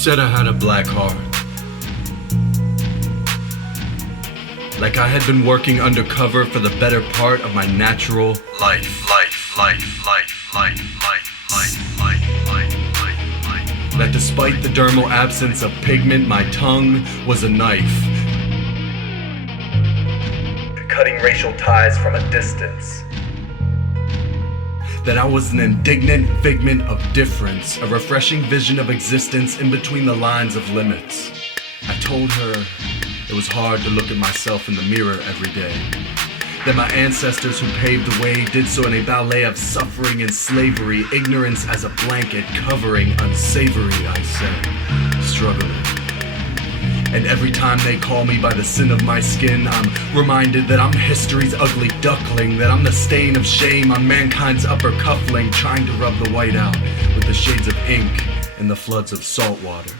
said I had a black heart. Like I had been working undercover for the better part of my natural life. That despite the dermal absence of pigment, my tongue was a knife, cutting racial ties from a distance. That I was an indignant figment of difference, a refreshing vision of existence in between the lines of limits. I told her it was hard to look at myself in the mirror every day. That my ancestors who paved the way did so in a ballet of suffering and slavery, ignorance as a blanket covering unsavory, I said, struggling. And every time they call me by the sin of my skin, I'm reminded that I'm history's ugly duckling, that I'm the stain of shame on mankind's upper cuffling, trying to rub the white out with the shades of ink and the floods of salt water.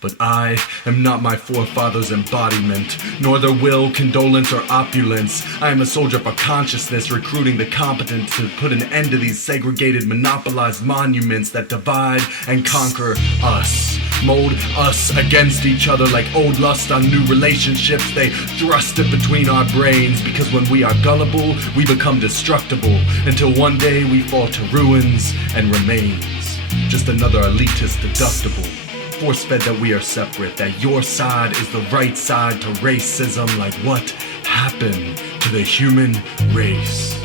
But I am not my forefathers' embodiment, nor their will, condolence, or opulence. I am a soldier for consciousness, recruiting the competent to put an end to these segregated, monopolized monuments that divide and conquer us. Mold us against each other like old lust on new relationships. They thrust it between our brains, because when we are gullible, we become destructible, until one day we fall to ruins and remains just another elitist deductible. Force-fed that we are separate, that your side is the right side to racism. Like what happened to the human race?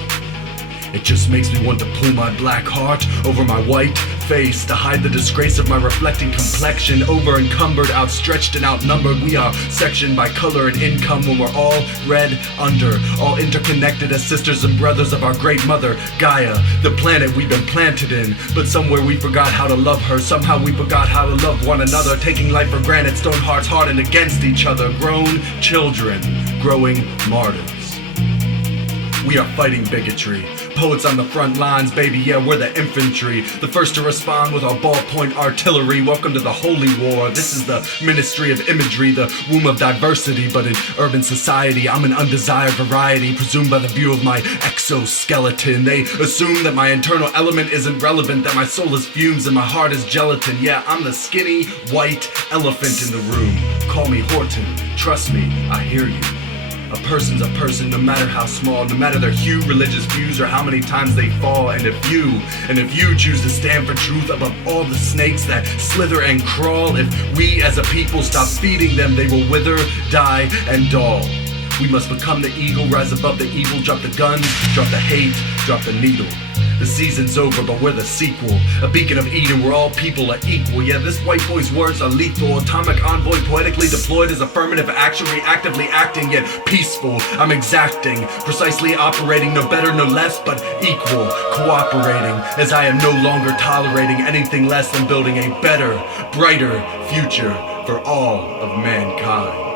It just makes me want to pull my black heart over my white face, to hide the disgrace of my reflecting complexion. Over encumbered, outstretched and outnumbered, we are sectioned by color and income when we're all red under, all interconnected as sisters and brothers of our great mother, Gaia, the planet we've been planted in. But somewhere we forgot how to love her, somehow we forgot how to love one another, taking life for granted, stone hearts hardened against each other, grown children, growing martyrs. We are fighting bigotry. Poets on the front lines, baby, yeah, we're the infantry. The first to respond with our ballpoint artillery. Welcome to the holy war. This is the ministry of imagery, the womb of diversity. But in urban society, I'm an undesired variety, presumed by the view of my exoskeleton. They assume that my internal element isn't relevant, that my soul is fumes and my heart is gelatin. Yeah, I'm the skinny, white elephant in the room. Call me Horton. Trust me, I hear you. A person's a person, no matter how small, no matter their hue, religious views, or how many times they fall. And if you choose to stand for truth above all the snakes that slither and crawl, if we as a people stop feeding them, they will wither, die, and dull. We must become the eagle, rise above the evil, drop the guns, drop the hate, drop the needle. The season's over, but we're the sequel. A beacon of Eden where all people are equal. Yeah, this white boy's words are lethal. Atomic envoy poetically deployed as affirmative action, reactively acting yet peaceful. I'm exacting, precisely operating, no better, no less, but equal. Cooperating, as I am no longer tolerating anything less than building a better, brighter future for all of mankind.